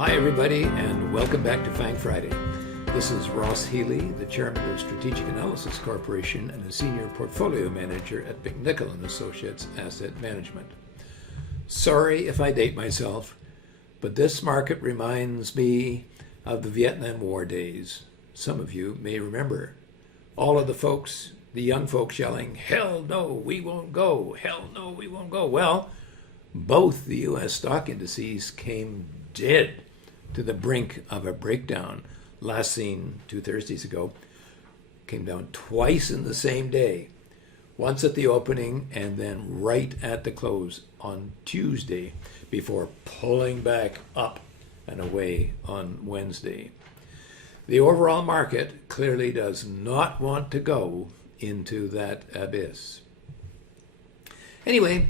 Hi everybody, and welcome back to FANG Friday. This is Ross Healy, the chairman of Strategic Analysis Corporation and a senior portfolio manager at McNichol & Associates Asset Management. Sorry if I date myself, but this market reminds me of the Vietnam War days. Some of you may remember all of the young folks yelling, "Hell no, we won't go. Hell no, we won't go." Well, both the U.S. stock indices came dead to the brink of a breakdown. Last seen 2 Thursdays ago, came down twice in the same day. Once at the opening and then right at the close on Tuesday before pulling back up and away on Wednesday. The overall market clearly does not want to go into that abyss. Anyway,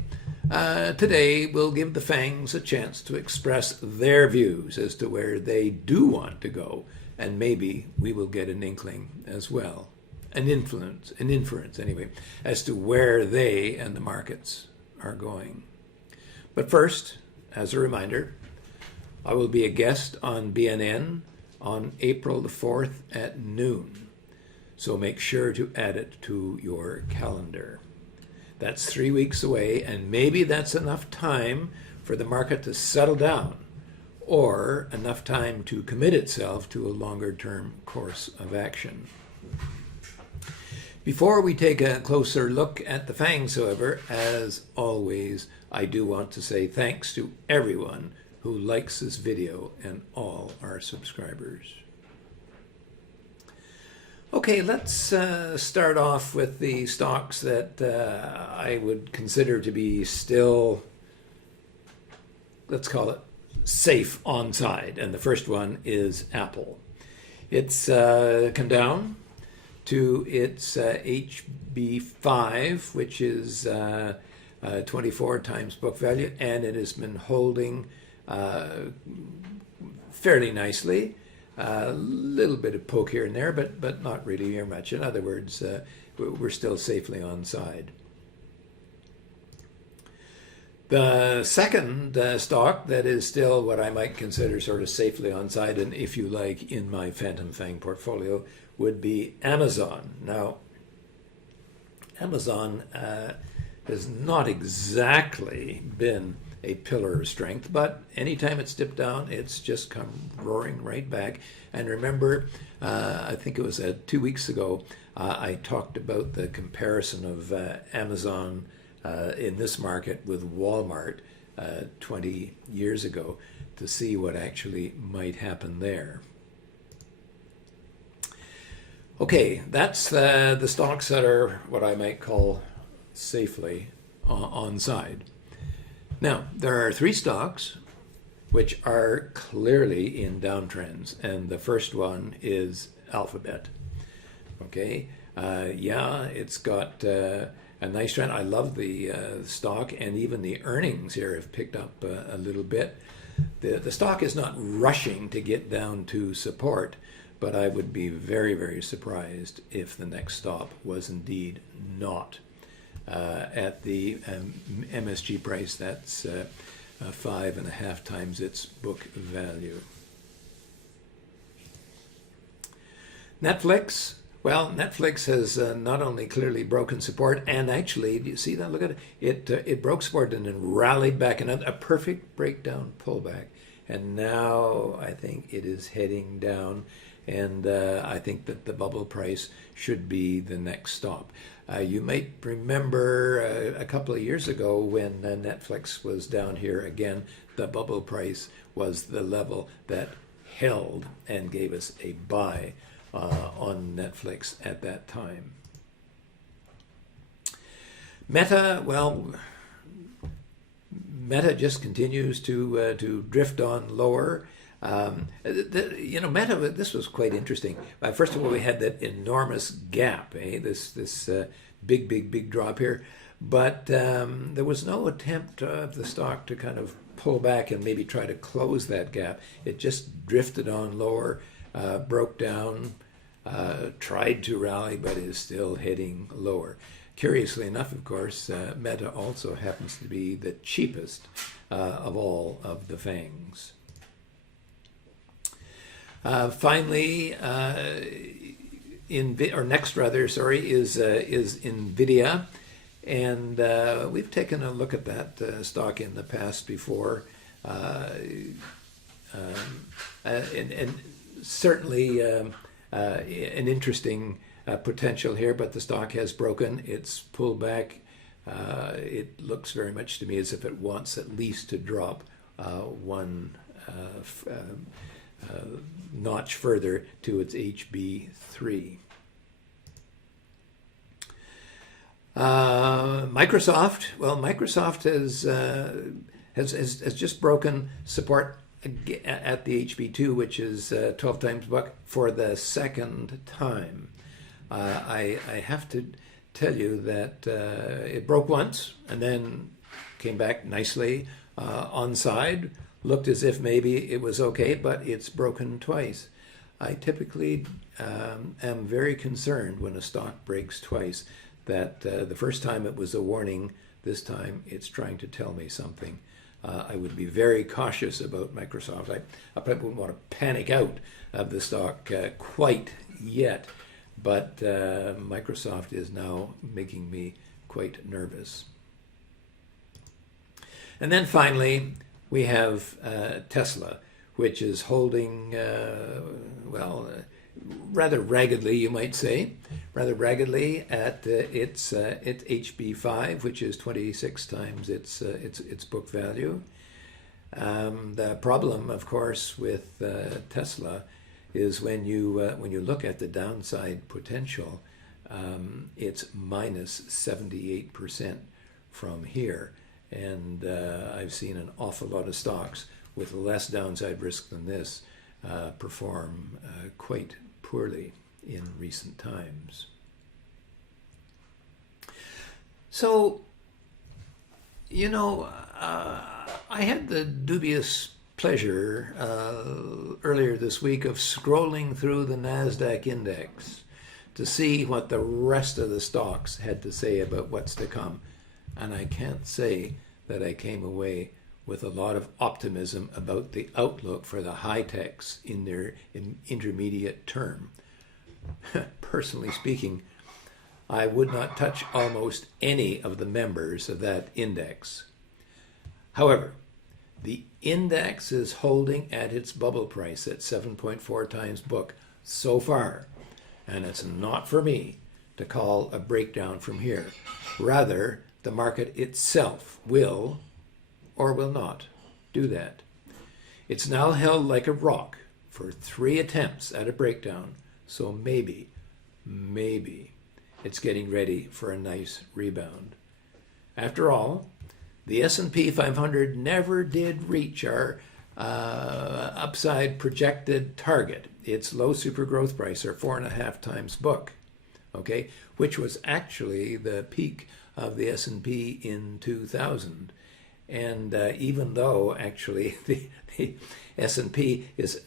today we'll give the FANGs a chance to express their views as to where they do want to go, and maybe we will get an inkling as well, an inference anyway, as to where they and the markets are going. But first, as a reminder, I will be a guest on BNN on April the 4th at noon, so make sure to add it to your calendar. That's 3 weeks away, and maybe that's enough time for the market to settle down, or enough time to commit itself to a longer-term course of action. Before we take a closer look at the FANGs, however, as always, I do want to say thanks to everyone who likes this video and all our subscribers. Okay, let's start off with the stocks that I would consider to be still, let's call it, safe on side. And the first one is Apple. It's come down to its HB5, which is 24 times book value, and it has been holding fairly nicely. A little bit of poke here and there, but not really very much. In other words, we're still safely on side. The second stock that is still what I might consider sort of safely on side, and if you like, in my Phantom FANG portfolio, would be Amazon. Now, Amazon has not exactly been a pillar of strength, but anytime it's dipped down, it's just come roaring right back. And remember, I think it was 2 weeks ago, I talked about the comparison of Amazon in this market with Walmart 20 years ago to see what actually might happen there. Okay, that's the stocks that are what I might call safely on side. Now, there are 3 stocks which are clearly in downtrends, and the first one is Alphabet. Okay, yeah, it's got a nice trend. I love the stock, and even the earnings here have picked up a little bit. The stock is not rushing to get down to support, but I would be very, very surprised if the next stop was indeed not at the MSG price. That's 5.5 times its book value. Netflix. Well, Netflix has not only clearly broken support, and actually, do you see that? Look at it. It broke support and then rallied back, and a perfect breakdown pullback. And now I think it is heading down, and I think that the bubble price should be the next stop. You might remember a couple of years ago when Netflix was down here again, the bubble price was the level that held and gave us a buy on Netflix at that time. Meta, well, Meta just continues to drift on lower. Meta, this was quite interesting. First of all, we had that enormous gap, this big drop here. But there was no attempt of the stock to kind of pull back and maybe try to close that gap. It just drifted on lower, broke down, tried to rally, but is still heading lower. Curiously enough, of course, Meta also happens to be the cheapest of all of the FANGs. Finally, next rather, sorry, is NVIDIA. And we've taken a look at that stock in the past before. And certainly an interesting potential here, but the stock has broken. It's pulled back. It looks very much to me as if it wants at least to drop one notch further to its HB3. Microsoft. Well, Microsoft has just broken support at the HB2, which is 12 times book, for the second time. I have to tell you that it broke once and then came back nicely on side. Looked as if maybe it was okay, but it's broken twice. I typically am very concerned when a stock breaks twice, that the first time it was a warning, this time it's trying to tell me something. I would be very cautious about Microsoft. I probably wouldn't want to panic out of the stock quite yet, but Microsoft is now making me quite nervous. And then finally, we have Tesla, which is holding, rather raggedly, you might say, rather raggedly at its HB5, which is 26 times its book value. The problem, of course, with Tesla is when you look at the downside potential, it's minus 78% from here. And I've seen an awful lot of stocks with less downside risk than this perform quite poorly in recent times. So, I had the dubious pleasure earlier this week of scrolling through the NASDAQ index to see what the rest of the stocks had to say about what's to come. And I can't say that I came away with a lot of optimism about the outlook for the high techs in their intermediate term. Personally speaking, I would not touch almost any of the members of that index. However, the index is holding at its bubble price at 7.4 times book so far, and it's not for me to call a breakdown from here. Rather, the market itself will or will not do that. It's now held like a rock for 3 attempts at a breakdown, so maybe it's getting ready for a nice rebound. After all, the S&P 500 never did reach our upside projected target, its low super growth price, or 4.5 times book, okay, which was actually the peak of the S&P in 2000. And even though actually the S&P is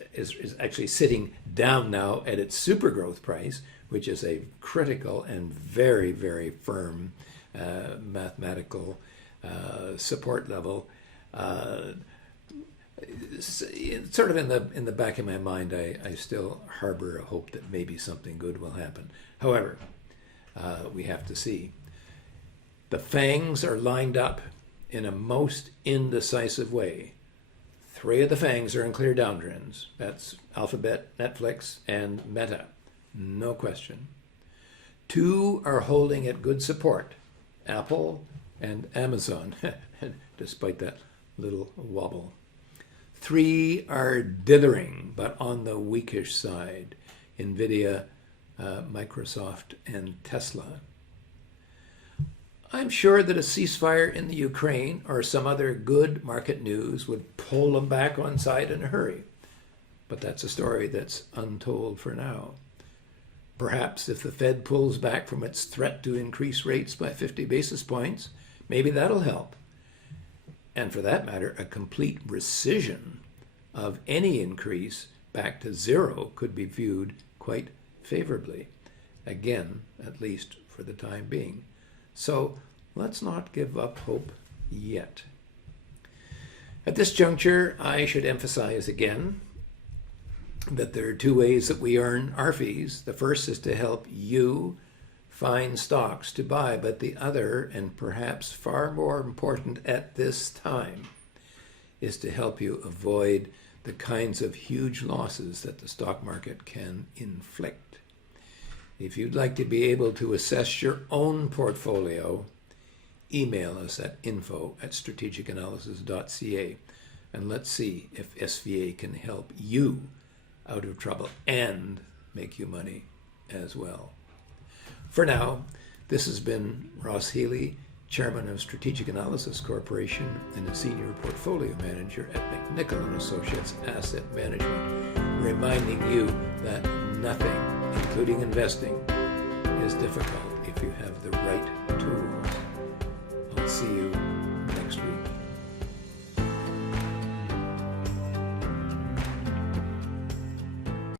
actually sitting down now at its super growth price, which is a critical and very, very firm mathematical support level, sort of in the back of my mind, I still harbor a hope that maybe something good will happen. However, we have to see. The FANGs are lined up in a most indecisive way. 3 of the FANGs are in clear downtrends. That's Alphabet, Netflix, and Meta. No question. 2 are holding at good support. Apple and Amazon, despite that little wobble. 3 are dithering, but on the weakish side. NVIDIA, Microsoft, and Tesla. I'm sure that a ceasefire in the Ukraine or some other good market news would pull them back on side in a hurry. But that's a story that's untold for now. Perhaps if the Fed pulls back from its threat to increase rates by 50 basis points, maybe that'll help. And for that matter, a complete rescission of any increase back to 0 could be viewed quite favorably. Again, at least for the time being. So let's not give up hope yet. At this juncture, I should emphasize again that there are two ways that we earn our fees. The first is to help you find stocks to buy, but the other, and perhaps far more important at this time, is to help you avoid the kinds of huge losses that the stock market can inflict. If you'd like to be able to assess your own portfolio, email us at info@strategicanalysis.ca, and let's see if SVA can help you out of trouble and make you money as well. For now, this has been Ross Healy, Chairman of Strategic Analysis Corporation and a Senior Portfolio Manager at McNichol & Associates Asset Management, reminding you that nothing, including investing, is difficult if you have the right tools. I'll see you